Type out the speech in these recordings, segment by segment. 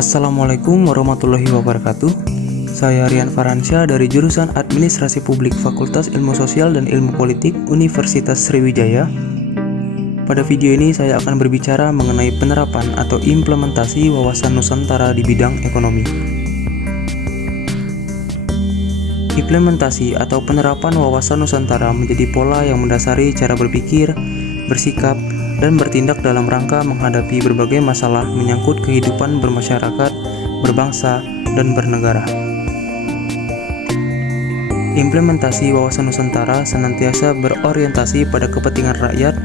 Assalamualaikum warahmatullahi wabarakatuh. Saya Rian Faransyah dari jurusan Administrasi Publik Fakultas Ilmu Sosial dan Ilmu Politik Universitas Sriwijaya. Pada video ini saya akan berbicara mengenai penerapan atau implementasi wawasan Nusantara di bidang ekonomi. Implementasi atau penerapan wawasan Nusantara menjadi pola yang mendasari cara berpikir, bersikap, dan bertindak dalam rangka menghadapi berbagai masalah menyangkut kehidupan bermasyarakat, berbangsa, dan bernegara. Implementasi wawasan Nusantara senantiasa berorientasi pada kepentingan rakyat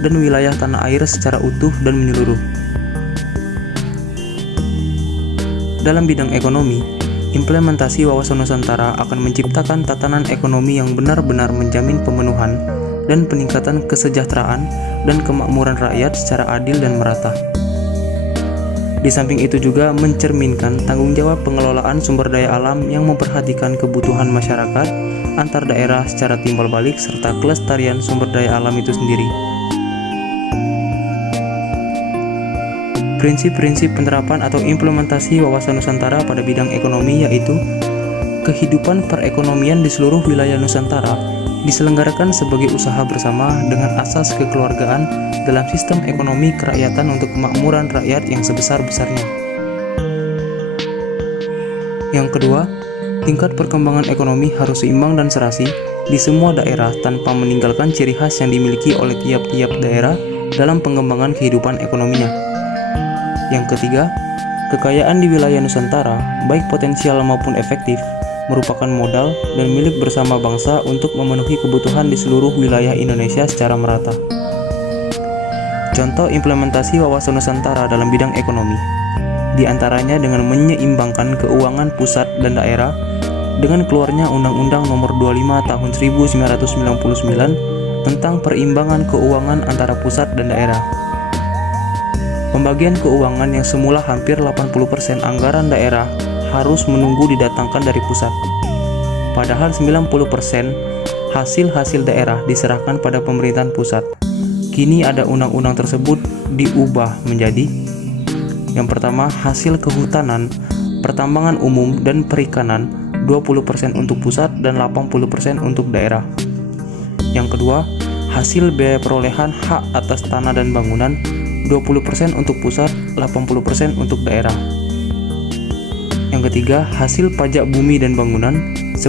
dan wilayah tanah air secara utuh dan menyeluruh. Dalam bidang ekonomi, implementasi wawasan Nusantara akan menciptakan tatanan ekonomi yang benar-benar menjamin pemenuhan dan peningkatan kesejahteraan dan kemakmuran rakyat secara adil dan merata. Di samping itu juga mencerminkan tanggung jawab pengelolaan sumber daya alam yang memperhatikan kebutuhan masyarakat, antar daerah secara timbal balik, serta kelestarian sumber daya alam itu sendiri. Prinsip-prinsip penerapan atau implementasi wawasan Nusantara pada bidang ekonomi yaitu kehidupan perekonomian di seluruh wilayah Nusantara diselenggarakan sebagai usaha bersama dengan asas kekeluargaan dalam sistem ekonomi kerakyatan untuk kemakmuran rakyat yang sebesar-besarnya. Yang kedua, tingkat perkembangan ekonomi harus seimbang dan serasi di semua daerah tanpa meninggalkan ciri khas yang dimiliki oleh tiap-tiap daerah dalam pengembangan kehidupan ekonominya. Yang ketiga, kekayaan di wilayah Nusantara, baik potensial maupun efektif, merupakan modal dan milik bersama bangsa untuk memenuhi kebutuhan di seluruh wilayah Indonesia secara merata. Contoh implementasi wawasan Nusantara dalam bidang ekonomi, di antaranya dengan menyeimbangkan keuangan pusat dan daerah dengan keluarnya Undang-Undang Nomor 25 Tahun 1999 tentang perimbangan keuangan antara pusat dan daerah. Pembagian keuangan yang semula hampir 80% anggaran daerah harus menunggu didatangkan dari pusat. Padahal 90% hasil-hasil daerah diserahkan pada pemerintahan pusat. Kini ada undang-undang tersebut diubah menjadi: yang pertama, hasil kehutanan, pertambangan umum, dan perikanan 20% untuk pusat dan 80% untuk daerah. Yang kedua, hasil biaya perolehan hak atas tanah dan bangunan 20% untuk pusat, 80% untuk daerah. Yang ketiga, hasil pajak bumi dan bangunan 10%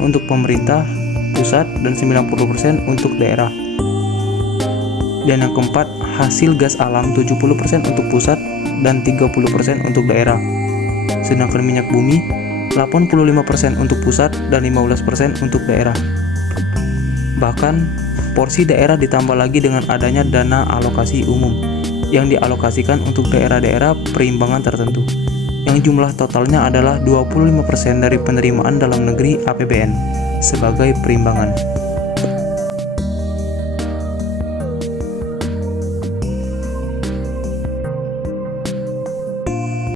untuk pemerintah pusat dan 90% untuk daerah. Dan yang keempat, hasil gas alam 70% untuk pusat dan 30% untuk daerah. Sedangkan minyak bumi 85% untuk pusat dan 15% untuk daerah. Bahkan, porsi daerah ditambah lagi dengan adanya dana alokasi umum yang dialokasikan untuk daerah-daerah perimbangan tertentu, yang jumlah totalnya adalah 25% dari penerimaan dalam negeri APBN sebagai perimbangan.